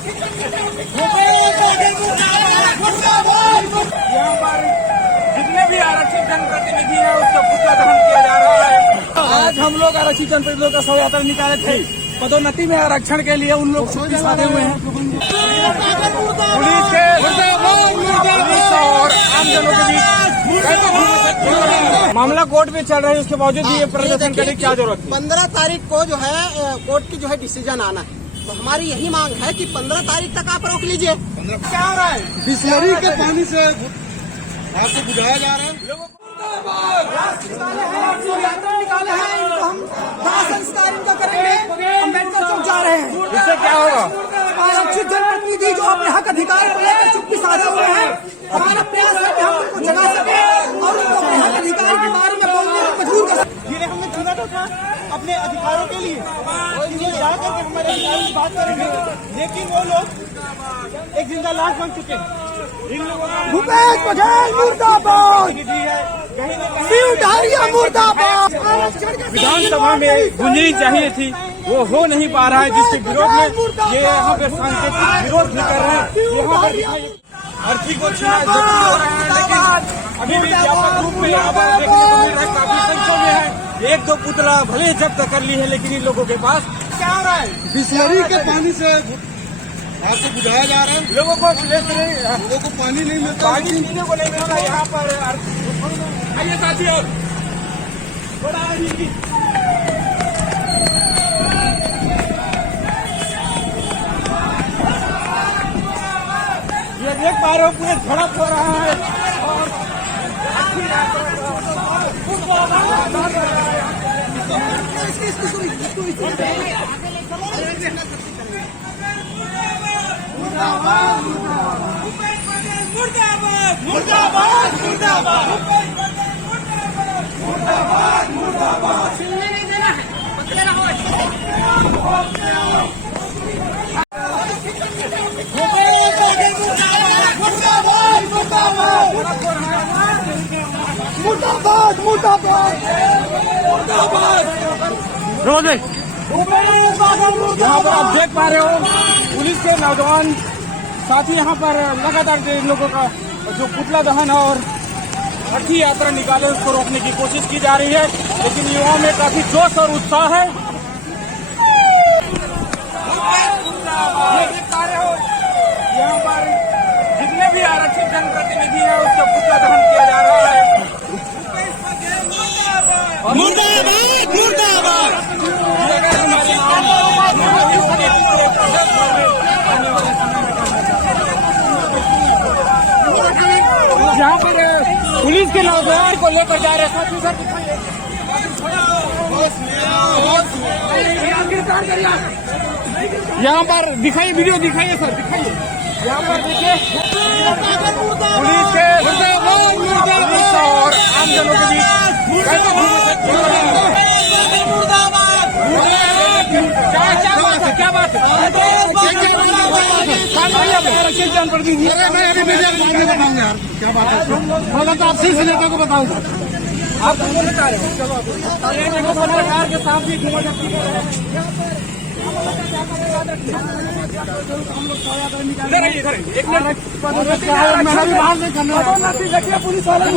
यहाँ पर जितने भी आरक्षित जनप्रतिनिधि हैं उसका पुतला दहन किया जा रहा है। आज हम लोग आरक्षित जनप्रतिनिधियों का शव यात्रा निकाले थे। पदोन्नति में आरक्षण के लिए उन लोग साधे हुए हैं। पुलिस के और आमजनों के बीच मामला कोर्ट में चल रहा है, उसके बावजूद भी ये प्रदर्शन करने की क्या जरूरत है? 15 तारीख को जो है कोर्ट की जो है डिसीजन आना है, तो हमारी यही मांग है कि 15 तारीख तक आप रोक लीजिए। क्या हो रहा है? बिस्लरी के पानी से आपको बुझाया जा रहा है। निकाले हैं इनको हम दाह संस्कार इनका करेंगे। अम्बेडकर चौक जा रहे हैं। इससे क्या होगा? आरक्षित जनप्रतिनिधि जो अपने हक अधिकार को लेकर चुप्पी साधे हुए हैं, हमारा प्रयास है कि हम उनको जगा सके और उनको अपने हक अधिकार के बारे में बोलने को मजबूर कर सके। जिन्हें हमने चुना था अपने अधिकारों के लिए, और इन्हें जाकर के हमारे अधिकारों की बात करेंगे, लेकिन वो लोग एक जिंदा लाश बन चुके हैं। भूपेश बघेल मुर्दाबाद, शिवधारिया मुर्दाबाद। विधानसभा में गुंजनी चाहिए थी, वो हो नहीं पा रहा है, जिसके विरोध में ये यहाँ पे सांकेतिक विरोध भी कर रहे हैं। यहाँ पर अर्थी को छीना जब्त हो रहा है, लेकिन अभी भी व्यापक रूप में यहाँ पर देखने को मिल रहा है, काफी संख्या में है। एक दो पुतला भले जब्त कर ली है, लेकिन इन लोगों के पास क्या हो रहा है? बिस्लरी के पानी से आपको बुझाया जा रहा है। लोगों को लोगों को पानी नहीं मिलता, पानी पीने को नहीं मिलता यहाँ पर। आइए साथियों, थोड़ा ये देख पा रहे हो पूरे झड़प हो रहा है और मुर्दाबाद मुर्दाबाद मुर्दाबाद मुर्दाबाद मुर्दाबाद सुनने नहीं देना है, बदले रहो। मुर्दाबाद मुर्दाबाद मुर्दाबाद। रोज यहाँ पर आप देख पा रहे हो पुलिस के नौजवान साथी यहाँ पर लगातार इन लोगों का जो पुतला दहन और अर्थी यात्रा निकाले उसको रोकने की कोशिश की जा रही है, लेकिन युवाओं में काफी जोश और उत्साह है। देख पा रहे हो यहाँ पर जितने भी आरक्षित जनप्रतिनिधि हैं उसका पुतला दहन किया जा रहा है। मुर्दाबाद मुर्दाबाद। यहाँ पर पुलिस के नौजवान को लेकर जा रहे साथी सर यहाँ पर दिखाइए, वीडियो दिखाइए सर, दिखाइए। यहाँ पर देखिए पुलिस के और आमजनों के बीच क्या बात है? आरक्षित जनप्रतिनिधि क्या बात है? थोड़ा तो आप शीर्ष नेता को बताऊंगा। आप बोलना चाह रहे हो? पत्रकार के साथ भी पुलिस वाले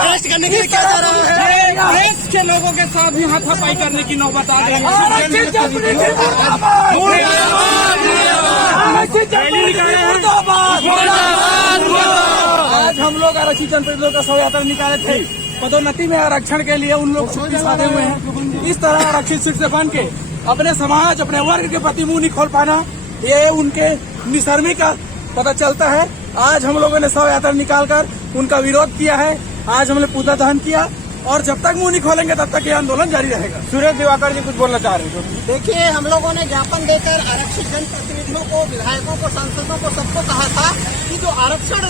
अरेस्ट करने के लिए क्या जा रहा है? देश के लोगों के साथ भी हाथापाई करने की नौबत आ गई है। आज हम लोग आरक्षित जनप्रतिनिधियों का शव यात्रा निकाले थे। पदोन्नति में आरक्षण के लिए उन लोग साधे हुए हैं। इस तरह आरक्षित सीट से बन के अपने समाज, अपने वर्ग के प्रति मुंह नहीं खोल पाना, ये उनके निशर्मी का पता चलता है। आज हम लोगों ने शव यात्रा निकालकर उनका विरोध किया है। आज हमने पुतला दहन किया और जब तक मुंह नहीं खोलेंगे तब तक ये आंदोलन जारी रहेगा। सुरेश दिवाकर जी कुछ बोलना चाह रहे हैं? देखिए, हम लोगों ने ज्ञापन देकर आरक्षित जनप्रतिनिधियों को, विधायकों को, सांसदों को, सबको कहा था कि जो आरक्षण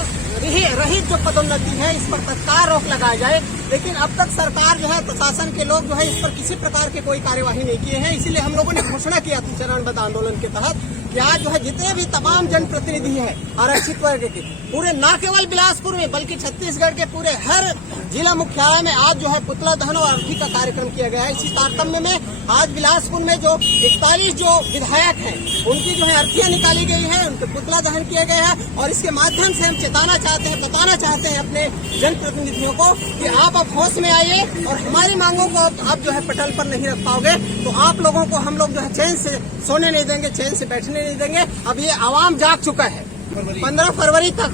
रहित जो पदोन्नति है इस पर तत्काल रोक लगाया जाए। लेकिन अब तक सरकार जो है, प्रशासन के लोग जो है, इस पर किसी प्रकार की कोई कार्यवाही नहीं किए हैं। इसीलिए हम लोगों ने घोषणा किया थी चरणबद्ध आंदोलन के तहत कि आज जो है जितने भी तमाम जनप्रतिनिधि हैं आरक्षित वर्ग के, पूरे न केवल बिलासपुर में बल्कि छत्तीसगढ़ के पूरे हर जिला मुख्यालय में आज जो है पुतला दहन और अर्थी का कार्यक्रम किया गया है। इसी तारतम्य में आज बिलासपुर में जो 41 जो विधायक हैं उनकी जो है अर्थियां निकाली गई है, उनके पुतला दहन किया गया है। और इसके माध्यम से हम चेताना चाहते हैं, बताना चाहते हैं अपने जनप्रतिनिधियों को कि आप अब होश में आइए और हमारी मांगों को आप जो है पटल पर नहीं रख पाओगे तो आप लोगों को हम लोग जो है चैन से सोने नहीं देंगे, चैन से बैठने नहीं देंगे। अब ये आवाम जाग चुका है 15 फरवरी तक।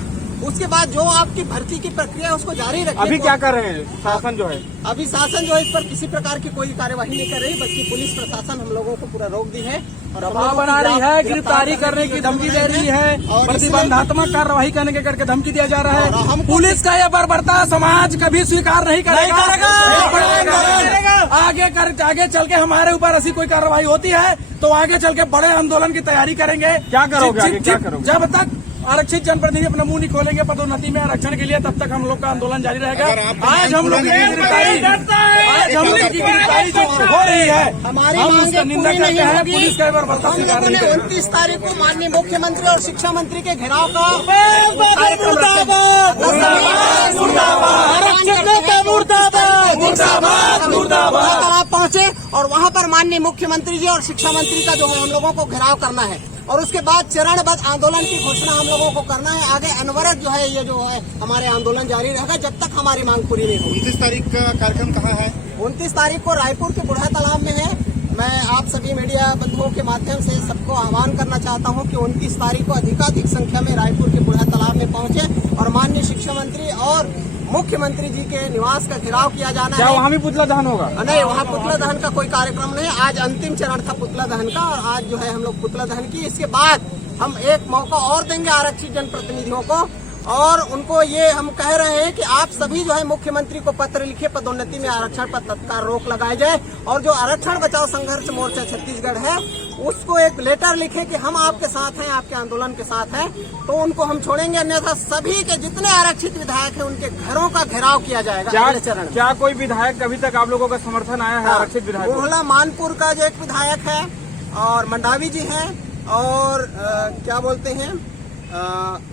उसके बाद जो आपकी भर्ती की प्रक्रिया है उसको जारी रखें। अभी क्या कर रहे हैं शासन जो है? अभी शासन जो है इस पर किसी प्रकार की कोई कार्यवाही नहीं कर रही, बल्कि पुलिस प्रशासन हम लोगों को पूरा रोक दी है और दबाव बना रही है, गिरफ्तारी करने की धमकी दे रही है, प्रतिबंधात्मक कार्रवाई करने के करके धमकी दिया जा रहा है। पुलिस का यह बर्बरता समाज कभी स्वीकार नहीं करेगा। आगे चल के हमारे ऊपर ऐसी कोई कार्रवाई होती है तो आगे चल के बड़े आंदोलन की तैयारी करेंगे। क्या करोगे आगे, क्या करोगे? जब तक आरक्षित जनप्रतिनिधि अपना मुंह नहीं खोलेंगे पदोन्नति में आरक्षण के लिए, तब तक हम लोग का आंदोलन जारी रहेगा। आज हम लोग की गिरफ्तारी जो हो रही है, हमारी हम उसका निंदा करते हैं। पुलिस का बर्बरता हम स्वीकार लोगों नहीं ने करेगा। 29 तारीख को माननीय मुख्यमंत्री और शिक्षा मंत्री के घेराव का तालाब पहुंचे और वहां पर माननीय मुख्यमंत्री जी और शिक्षा मंत्री का जो है हम लोगों को घेराव करना है और उसके बाद चरणबद्ध आंदोलन की घोषणा हम लोगों को करना है। आगे अनवरत जो है ये जो है हमारे आंदोलन जारी रहेगा जब तक हमारी मांग पूरी नहीं होगी। 29 तारीख का कार्यक्रम कहाँ है? 29 तारीख को रायपुर के बूढ़ा तालाब में है। मैं आप सभी मीडिया बंधुओं के माध्यम से सबको आह्वान करना चाहता हूं कि 29 तारीख को अधिकाधिक संख्या में रायपुर के बूढ़ा तालाब में पहुंचे और माननीय शिक्षा मंत्री और मुख्यमंत्री जी के निवास का घेराव किया जाना क्या है। वहाँ भी पुतला दहन होगा? नहीं, वहाँ पुतला दहन का कोई कार्यक्रम नहीं। आज अंतिम चरण था पुतला दहन का और आज जो है हम लोग पुतला दहन की। इसके बाद हम एक मौका और देंगे आरक्षित जनप्रतिनिधियों को और उनको ये हम कह रहे हैं कि आप सभी जो है मुख्यमंत्री को पत्र लिखे, पदोन्नति में आरक्षण पर तत्काल रोक लगाई जाए और जो आरक्षण बचाओ संघर्ष मोर्चा छत्तीसगढ़ है उसको एक लेटर लिखे कि हम आपके साथ हैं, आपके आंदोलन के साथ हैं, तो उनको हम छोड़ेंगे। अन्यथा सभी के जितने आरक्षित विधायक हैं उनके घरों का घेराव किया जाएगा अगले चरण में। क्या कोई विधायक अभी तक आप लोगों का समर्थन आया है आरक्षित विधायक? मोहला मानपुर का जो एक विधायक है और मंडावी जी हैं और क्या बोलते हैं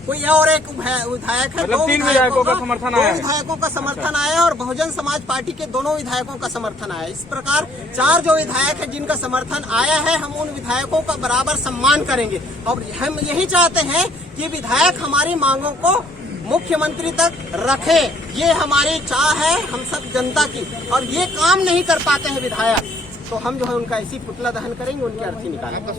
कोई और एक विधायक है। मतलब 3 विधायकों का समर्थन आया है। 2 विधायकों का समर्थन आया है और बहुजन समाज पार्टी के दोनों विधायकों का समर्थन आया है। इस प्रकार 4 जो विधायक है जिनका समर्थन आया है, हम उन विधायकों का बराबर सम्मान करेंगे और हम यही चाहते हैं कि विधायक हमारी मांगों को मुख्यमंत्री तक रखे। ये हमारी चाह है हम सब जनता की और ये काम नहीं कर पाते हैं विधायक, तो हम जो है उनका इसी पुतला दहन करेंगे, उनकी अर्थी निकालेंगे।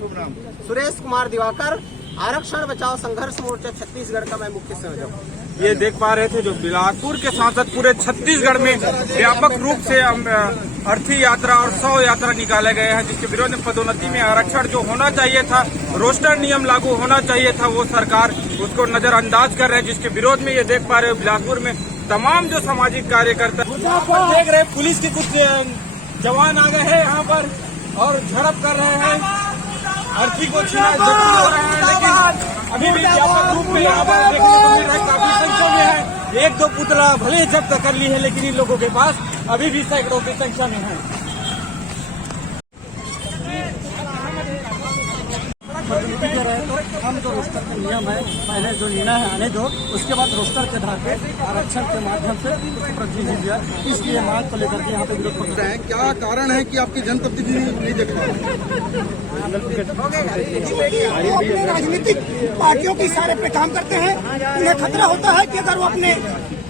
सुरेश कुमार दिवाकर, आरक्षण बचाओ संघर्ष मोर्चा छत्तीसगढ़ का मैं मुख्य संयोजक। ये देख पा रहे थे जो बिलासपुर के सांसद पूरे छत्तीसगढ़ में व्यापक रूप से अर्थी यात्रा और 100 यात्रा निकाले गए हैं, जिसके विरोध में पदोन्नति में आरक्षण जो होना चाहिए था, रोस्टर नियम लागू होना चाहिए था, वो सरकार उसको नजरअंदाज कर रहे हैं। जिसके विरोध में ये देख पा रहे हो बिलासपुर में तमाम जो सामाजिक कार्यकर्ता देख रहे पुलिस के कुछ जवान आ गए हैं यहाँ पर और झड़प कर रहे हैं, अर्थी को छीना जख्मी हो रहे हैं। लेकिन अभी भी व्यापक रूप में यहाँ पर देखने को मिल रहा है, काफी संख्या में है। 1-2 पुतला भले जब्त कर ली है लेकिन इन लोगों के पास अभी भी सैकड़ों की संख्या में है। हम जो रोस्टर का नियम है, पहले जो निर्णय है आने दो, उसके बाद रोस्टर के आधार पे आरक्षण के माध्यम से प्रतिनिधि दिया। इसलिए मांग को लेकर के यहाँ पे विरोध प्रदर्शन है। क्या कारण है कि आपके जनप्रतिनिधि नहीं देख रहे हैं? वो अपने राजनीतिक पार्टियों के इशारे पे काम करते हैं। उन्हें खतरा होता है कि अगर वो अपने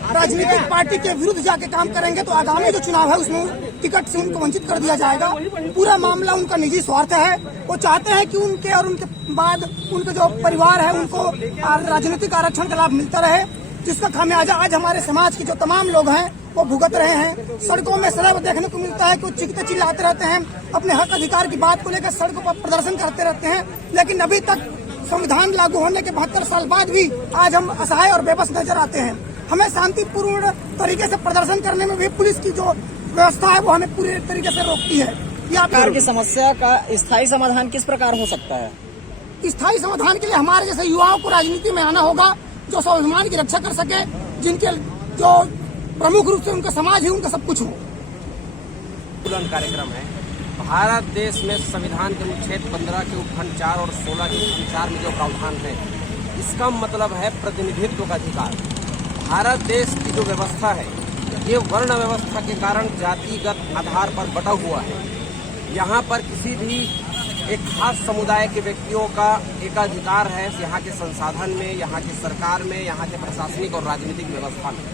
राजनीतिक पार्टी के विरुद्ध जाके काम करेंगे तो आगामी जो चुनाव है उसमें टिकट से उनको वंचित कर दिया जाएगा। पूरा मामला उनका निजी स्वार्थ है। वो चाहते हैं कि उनके और उनके बाद उनके जो परिवार है उनको राजनीतिक आरक्षण का लाभ मिलता रहे, जिसका खामियाजा आज हमारे समाज के जो तमाम लोग हैं वो भुगत रहे हैं। सड़कों में सदैव देखने को मिलता है कि वो चीखते चिल्लाते रहते हैं, अपने हक अधिकार की बात को लेकर सड़कों पर प्रदर्शन करते रहते हैं। लेकिन अभी तक संविधान लागू होने के 72 साल बाद भी आज हम असहाय और बेबस नजर आते हैं। हमें शांतिपूर्ण तरीके से प्रदर्शन करने में भी पुलिस की जो व्यवस्था है वो हमें पूरी तरीके से रोकती है। सरकार की समस्या का स्थायी समाधान किस प्रकार हो सकता है? स्थायी समाधान के लिए हमारे जैसे युवाओं को राजनीति में आना होगा जो स्वाभिमान की रक्षा कर सके, जिनके जो प्रमुख रूप से उनका समाज है, उनका सब कुछ हो। आंदोलन कार्यक्रम है। भारत देश में संविधान के अनुच्छेद 15 के उपखंड 4 और 16 के उपखंड 4 में जो प्रावधान है, इसका मतलब है प्रतिनिधित्व का अधिकार। भारत देश की जो व्यवस्था है, ये वर्ण व्यवस्था के कारण जातिगत आधार पर बटा हुआ है। यहाँ पर किसी भी एक खास समुदाय के व्यक्तियों का एकाधिकार है यहाँ के संसाधन में, यहाँ की सरकार में, यहाँ के प्रशासनिक और राजनीतिक व्यवस्था में।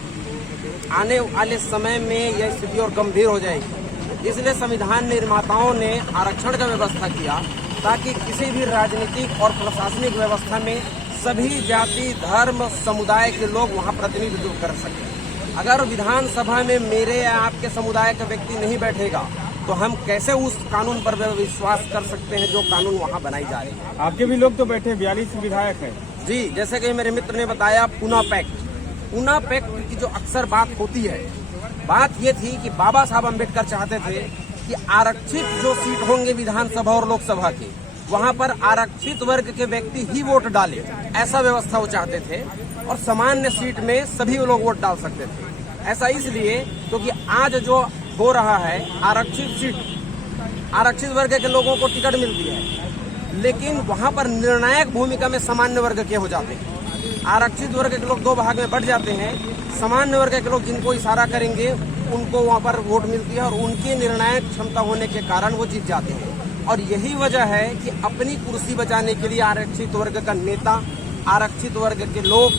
आने वाले समय में यह स्थिति और गंभीर हो जाएगी। इसलिए संविधान निर्माताओं ने आरक्षण का व्यवस्था किया ताकि किसी भी राजनीतिक और प्रशासनिक व्यवस्था में सभी जाति, धर्म, समुदाय के लोग वहाँ प्रतिनिधित्व कर सकें। अगर विधानसभा में मेरे या आपके समुदाय का व्यक्ति नहीं बैठेगा तो हम कैसे उस कानून पर विश्वास कर सकते हैं जो कानून वहाँ बनाई जा रही है। आपके भी लोग तो बैठे, 42 विधायक है जी। जैसे कि मेरे मित्र ने बताया, पूना पैक्ट की जो अक्सर बात होती है, बात ये थी कि बाबा साहब अम्बेडकर चाहते थे कि आरक्षित जो सीट होंगे विधानसभा और लोकसभा की, वहाँ पर आरक्षित वर्ग के व्यक्ति ही वोट डाले, ऐसा व्यवस्था वो चाहते थे। और सामान्य सीट में सभी लोग वोट डाल सकते थे। ऐसा इसलिए क्योंकि आज जो हो रहा है, आरक्षित सीट, आरक्षित वर्ग के लोगों को टिकट मिलती है, लेकिन वहाँ पर निर्णायक भूमिका में सामान्य वर्ग के हो जाते हैं। आरक्षित वर्ग के लोग दो भाग में बढ़ जाते हैं। सामान्य वर्ग के लोग जिनको इशारा करेंगे उनको वहाँ पर वोट मिलती है और उनकी निर्णायक क्षमता होने के कारण वो जीत जाते हैं। और यही वजह है कि अपनी कुर्सी बचाने के लिए आरक्षित वर्ग का नेता, आरक्षित वर्ग के लोग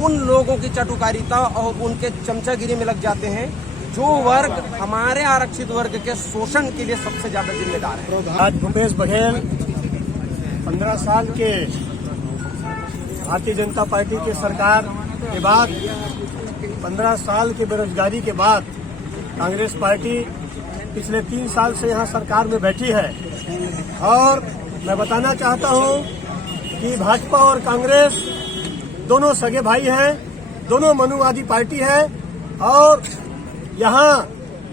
उन लोगों की चाटुकारिता और उनके चमचागिरी में लग जाते हैं जो वर्ग हमारे आरक्षित वर्ग के शोषण के लिए सबसे ज्यादा जिम्मेदार है। आज भूपेश बघेल 15 साल के भारतीय जनता पार्टी की सरकार के बाद, 15 साल की बेरोजगारी के बाद कांग्रेस पार्टी पिछले 3 साल से यहाँ सरकार में बैठी है। और मैं बताना चाहता हूँ कि भाजपा और कांग्रेस दोनों सगे भाई हैं, दोनों मनुवादी पार्टी है। और यहाँ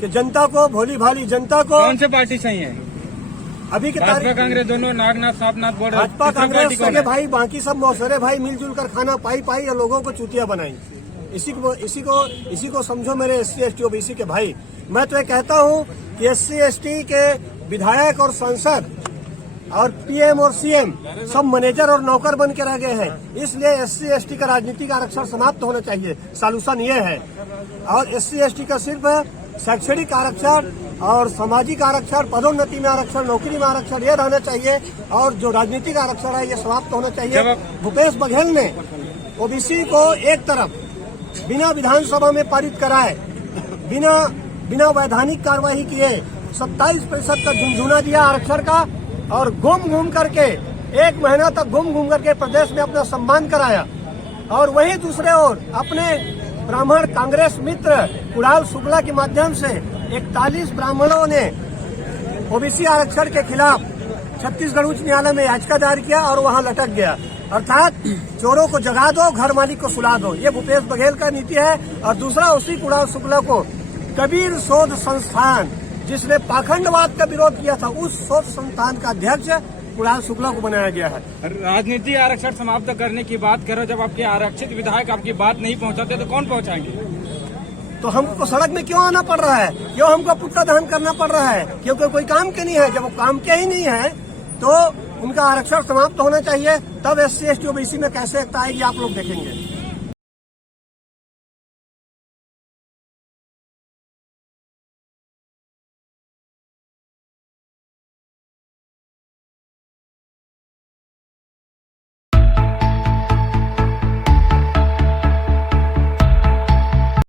के जनता को, भोली भाली जनता को, कौन से पार्टी सही है? अभी के भाजपा कांग्रेस दोनों नागनाथ सापनाथ बोल रहे हैं। भाजपा कांग्रेस सगे भाई, बाकी सब मौसरे भाई मिलजुल कर खाना पाई और लोगों को चूतिया बनाई। इसी को समझो मेरे SC ST OBC के भाई। मैं तो ये कहता हूँ कि SC ST के विधायक और सांसद और PM और CM सब मैनेजर और नौकर बन के रह गए हैं। इसलिए SC ST का राजनीतिक आरक्षण समाप्त होना चाहिए। सॉल्यूशन ये है। और SC ST का सिर्फ शैक्षणिक आरक्षण और सामाजिक आरक्षण, पदोन्नति में आरक्षण, नौकरी में आरक्षण ये रहना चाहिए। और जो राजनीतिक आरक्षण है ये समाप्त होना चाहिए। भूपेश बघेल ने OBC को एक तरफ बिना विधानसभा में पारित कराए, बिना वैधानिक कार्यवाही किए 27% का झुंझुना दिया आरक्षण का और घूम करके 1 महीना तक घूम करके प्रदेश में अपना सम्मान कराया। और वहीं दूसरे ओर अपने ब्राह्मण कांग्रेस मित्र कुणाल शुक्ला के माध्यम से 41 ब्राह्मणों ने OBC आरक्षण के खिलाफ छत्तीसगढ़ उच्च न्यायालय में याचिका दायर किया और वहां लटक गया। अर्थात चोरों को जगा दो, घर मालिक को सुला दो, ये भूपेश बघेल का नीति है। और दूसरा, उसी कुणाल शुक्ला को कबीर शोध संस्थान, जिसने पाखंडवाद का विरोध किया था, उस शोध संस्थान का अध्यक्ष कुणाल शुक्ला को बनाया गया है। राजनीतिक आरक्षण समाप्त करने की बात करो, जब आपके आरक्षित विधायक आपकी बात नहीं पहुंचाते तो कौन पहुंचाएंगे? तो हमको सड़क में क्यों आना पड़ रहा है? क्यों हमको पुतला दहन करना पड़ रहा है? क्योंकि कोई काम के नहीं है। जब वो काम के ही नहीं है तो उनका आरक्षण समाप्त होना चाहिए। तब SC ST OBC में कैसे एकता आएगी आप लोग देखेंगे।